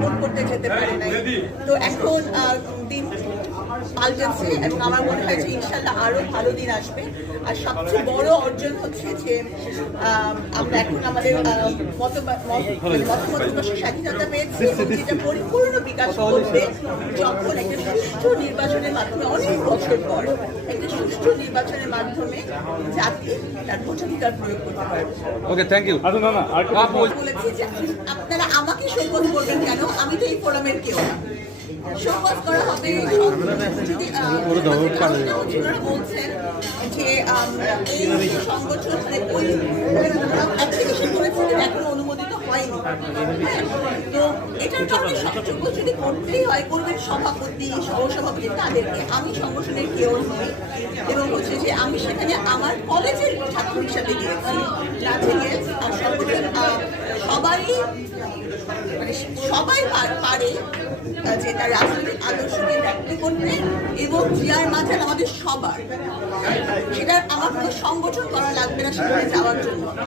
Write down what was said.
Vote করতে যেতে পারে নাই। তো এখন দিন পাল্টেছে এবং আমার মনে হয় যে ইনশাল্লাহ আরও ভালো দিন আসবে। আর সবচেয়ে বড় অর্জন হচ্ছে যে আহ, আমরা এখন আমাদের মত- মানে স্বাধীনতা পেয়েছি যেটা পরিপূর্ণ বিকাশ করবে যখন একটা সুষ্ঠু নির্বাচনের মাধ্যমে অনেক বছর পর একটা সুষ্ঠু নির্বাচনের মাধ্যমে জাতি তার ভোটাধিকার প্রয়োগ করতে পারবে। ওকে থ্যাংক ইউ বলেছি যে আপনারা আমাকে সৈকত করবেন কেন? আমি তো এই ফোরামের কেউ না। করা হবে। বলছেন যে এই সংগঠন মানে ওই অ্যাপ্লিকেশন করেছে এখনও অনুমোদিত হয়নি। হ্যাঁ, তো এটার কারণে সবচেয়ে যদি করতেই হয় করবেন সভাপতি সহসভাপতি তাদেরকে। আমি সংগঠনের কেউ নই। এবং হচ্ছে যে আমি সেখানে আমার কলেজের ছাত্র হিসাবে গিয়েছি নাচে গিয়েছি আর সংগঠন আহ, মানে সবাই পারে যে তার রাজনৈতিক আদর্শকে ব্যক্ত করতে এবং জিয়ার মাঝে আমাদের সবার। সেটা আমার কোনো সংগঠন করা লাগবে না সেখানে যাওয়ার জন্য।